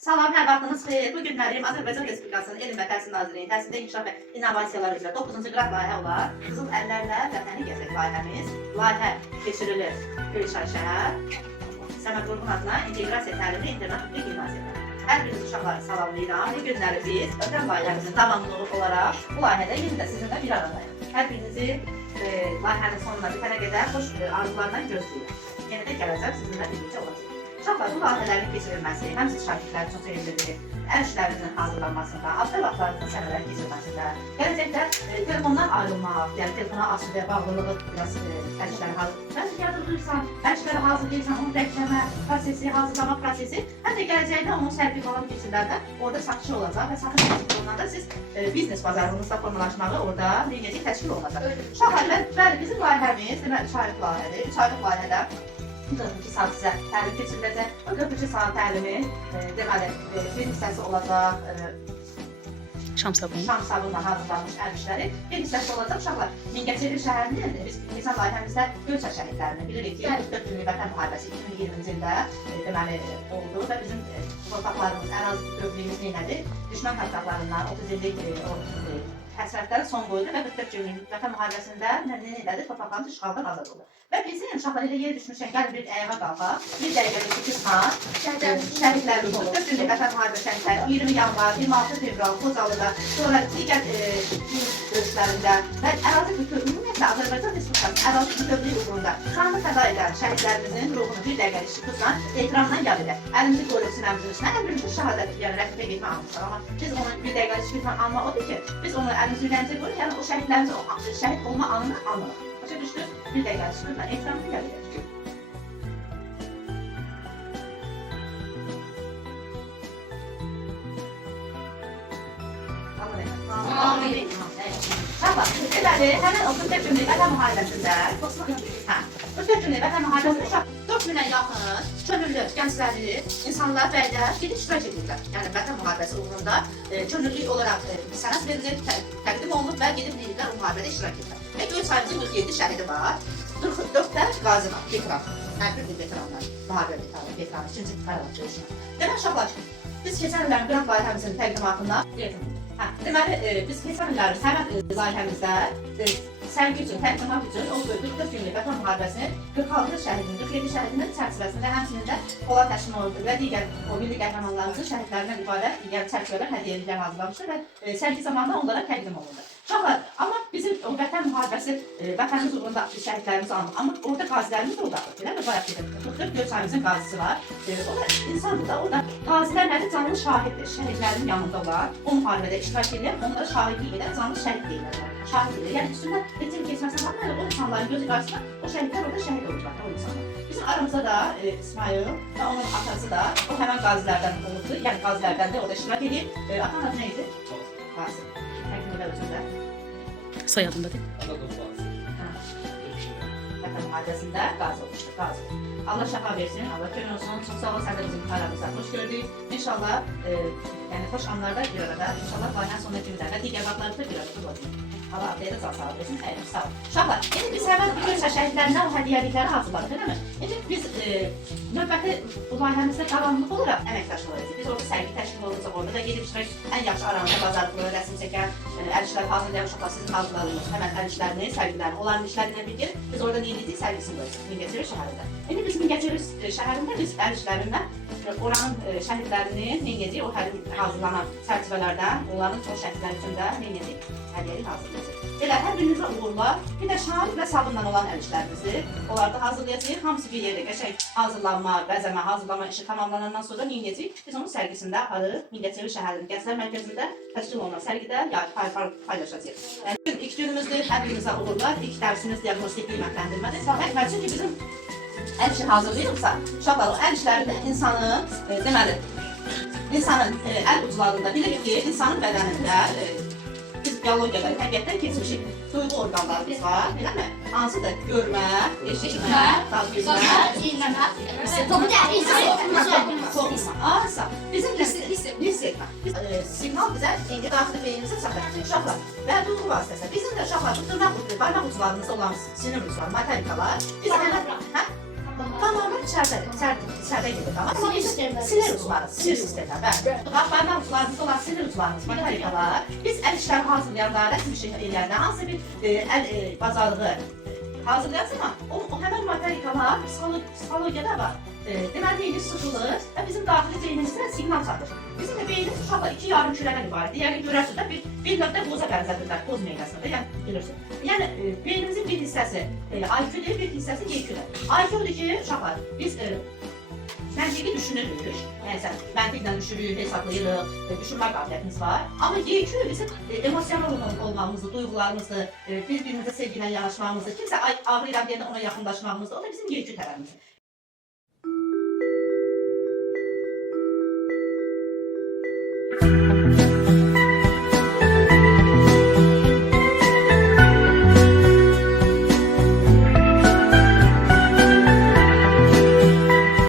Salam, hər vaxtınız xeyir. Bu günlərim Azərbaycan Respublikasının Elm və Təhsil Nazirliyinin Təhsildə İnkişaf və İnnovasiyalar üzrə 9-cu qrad layihə olan Qızıl Əllərlə Vətəni Gəzək layihəmiz. Layihə keçirilir Göyçay şəhər Səməd Vurğun adına İnteqrasiya Təlimi İnternat Hüquqi Gimnaziyada. Hər biriniz uşaqları salamlayıram. Bu günləri biz ötən layihəmizin davamlılığı olaraq bu layihədə yenə də sizinlə bir aradayıq. Hər birinizi layihənin sonuna bitənə qədər xoş arzularla gözləyirəm. Yenə də gələcəm sizinlə birlikdə olacaq. Uşaqlar, bu layihələrin keçirilməsi həm siz şagirdləri çox sevindirici, əl işlərinizin hazırlanmasında, azda vaxtlarınızın sənələrin keçirilməsində, gələcəkdə telefondan ayrılmaq, yəni telefona asudə bağlılığı biraz əl işləri hazırlayırsan, əl işləri hazırlayırsan, onu rəqləmə prosesi, hazırlama prosesi, həm də gələcəkdə onun sərfi falan keçirlərdə orada satışçı olacaq və satış keçirlərdə da siz biznes bazarınızda formalaşmağı orada necə təşkil olunacaq. Uşaqlar, bəli, bizim layihəmiz, deməli, 3 aylıq layihədir. 3 aylıq layihədə 42 saat sizə təlim keçiriləcək. O 42 saat təlimi deməli bir hissəsi olacaq şam sabunla hazırlanmış əl işləri. Bir hissəsi olacaq uşaqlar. Mingəçevir şəhərinin biz keçən layihəmizdə Göyçay şəhidlərini bilirik ki, 44 günlük Vətən müharibəsi 2020-ci ildə deməli oldu və bizim torpaqlarımız, ərazi bütövlüyümüz nədir? Düşmən torpaqlarından 30 illik həsrətləri son qoydu və 44 günlük Vətən müharibəsində nədir? Torpaqlarımız işğaldan azad oldu. Və bizim uşaqlar elə yer düşmüşkən gəlin bir ayağa qalxaq, bir dəqiqədə 2 saat şəhidlərimiz oldu. 44 günlük Vətən müharibə şəhidləri 20 yanvar, 26 fevral Xocalıda, sonra digər döyüşlərində və ərazi bütöv, ümumiyyətlə Azərbaycan Respublikasının ərazi bütövlüyü uğrunda canını fəda edən şəhidlərimizin ruhunu bir dəqiqəlik şükürlə ehtiramdan yad edək. Əlimizi qoyuruq sinəmizin üstünə, hər birimiz şəhadət, yəni rəhmətə getmə almışlar. Amma biz onu bir dəqiqəlik şükürlə alma odur ki, biz onu əlimizi ürəyimizə qoyuruq, yəni o şəhidlərimizin şəhid olma anını almırıq. Başa düşdük? Bir dəqiqəlik şükürlə ehtiramdan yad edək. Deməli, həmin o 44 günlük Vətən müharibəsində 44 günlük Vətən müharibəsində 4 minə yaxın könüllü gəncləri, insanlar, bəylər gedib iştirak edirlər. Yəni Vətən müharibəsi uğrunda könüllü olaraq sənəd verilir, təqdim olunur və gedib deyirlər o müharibədə iştirak edirlər. Və Göyçayımızın 47 şəhidi var, 44-də qazi var, veteran. Hər bir veteranlar, müharibə veteranı, 2-ci Qarabağ döyüşünə. Deməli, uşaqlar, biz keçən illərin qrant layihəmizin təqdimatında deməli, biz keçən illərin həmən layihəmizdə sərgi üçün, təqdimat üçün o 44 günlük Vətən müharibəsinin 46 şəhidinin, 47 şəhidinin çərçivəsində həmçinin də Polad Həşimoğlu və digər o milli qəhrəmanlarımızın şəhidlərindən ibarət digər çərçivələr, hədiyyəliklər hazırlamışdır və sərgi zamanında onlara təqdim olundu. Uşaqlar, amma bizim o Vətən müharibəsi, vətənimiz uğrunda şəhidlərimizi almaq, amma orada qazilərimiz oradadır. Belə mi? Bayaq dedim, 44 Göyçayımızın qazisi var. O da insandır da, orada qazilər nədir? Canlı şahiddir. Şəhidlərin yanında olan, o müharibədə iştirak edən, onlara şahidlik edən canlı şəhid deyirlər. Şahid edir. Yəni üstündə neçə keçməsinə baxmayaraq o insanların gözü qarşısında o şəhidlər orada şəhid olacaq, o insanlar. Bizim aramızda da İsmail və onun atası da o həmən qazilərdən olubdur. Yəni qazilərdən də orada iştirak edib. Atan adı nə idi? Qazi. Həkim elə özündə. Soyadında deyil. Vətən müharibəsində qazi olmuşdur, qazi. Allah şəfa versin, Allah kömək olsun. Çox sağ ol, sən də bizim aramızda xoş gördük. İnşallah, yəni xoş anlarda bir arada, inşallah layihənin sonuna günlər və digər vaxtlarda bir arada olacaq. Allah adaya da can sağ versin, xeyir, sağ ol. Uşaqlar, indi biz həmən Göyçay şəhidlərindən o hədiyyəlikləri hazırladıq, eləmi? İndi biz növbəti bu layihəmizdə davamlıq olaraq əməkdaşlıq edəcək. Biz orada sərgi təşkil olacaq, orada da gedib iştirak ən yaxşı aramada bazarlıqları, rəsm çəkən, əl işləri hazırlayan uşaqlar sizin hazırladığınız həmən əl işlərini, sərgilərini, onların işlərinə birgir, biz orada neylədik, sərgisini qoyacaq Mingəçevir şəhərində. İndi biz Mingəçevir şəhərində biz əl işlərindən oranın şəhidlərini neylədik, o hazırlanan çərçivələrdən, onların çox şəhidlər üçün də neylədik, hədiyyəlik hazırlayacaq. Elə hər birinizə uğurlar, bir də şam və sabunla olan əl işlərimizi onlarda hazırlayacaq. Hamısı bir yerdə qəşəng hazırlanma, bəzəmə, hazırlama işi tamamlanandan sonra neylədik, biz onun sərgisində arı Mingəçevir şəhərinin Gənclər Mərkəzində təşkil olunan sərgidə paylaşacaq. Yəni ilk günümüzdür, hər birinizə uğurlar, ilk dərsimiz diaqnostik qiymətləndirmədir. Çünki bizim əl işi hazırlayırıqsa, uşaqlar o əl işlərində insanın, deməli, insanın əl uclarında bilirik ki, insanın bədənində biz biologiyada həqiqətdən keçmişik duyğu orqanlarımız var, eləmi? Hansıdır? Görmə, eşitmə, dad bilmə, soğuma, bizim hiss etmə. Siqnal bizə indi daxili beynimizə çatır. Uşaqlar və duyğu vasitəsilə bizim də uşaqlar bu dırnaq ucu, barmaq uclarımızda olan sinir ucları, materikalar, biz Tamamen içeride gelir ama sinir uçlarımız, sinir sistemler. Bəli. Barmaq uçlarımızda olan sinir uçlarımız, motorikalar, biz əl işləri hazırlayanda, rəsm işi eləyəndə hansı bir əl bacarığı hazırlayarsa ama o həmən motorikalar psixologiyada var. Deməli beynin sıxılır və bizim daxili beynimizdə siqnal çatır. Bizim də beynimiz uşaqla iki yarım kürədən ibarət. Yəni görərsiniz də bir nöqtə qoza bənzədirlər, qoz meydasında. Yəni bilirsiniz. Yəni beynimizin bir hissəsi IQ-dir, bir hissəsi EQ-dir. IQ-dur ki, uşaqlar biz məntiqi düşünürük. Yəni məntiqlə düşünürük, hesablayırıq, düşünmə qabiliyyətimiz var. Amma EQ bizim emosional olmamızdır, duyğularımızdır, bir-birimizə sevgilən yanaşmamızdır. Kimsə ağrıyıram deyəndə ona yaxınlaşmamızdır. O da bizim EQ tərəfimizdir.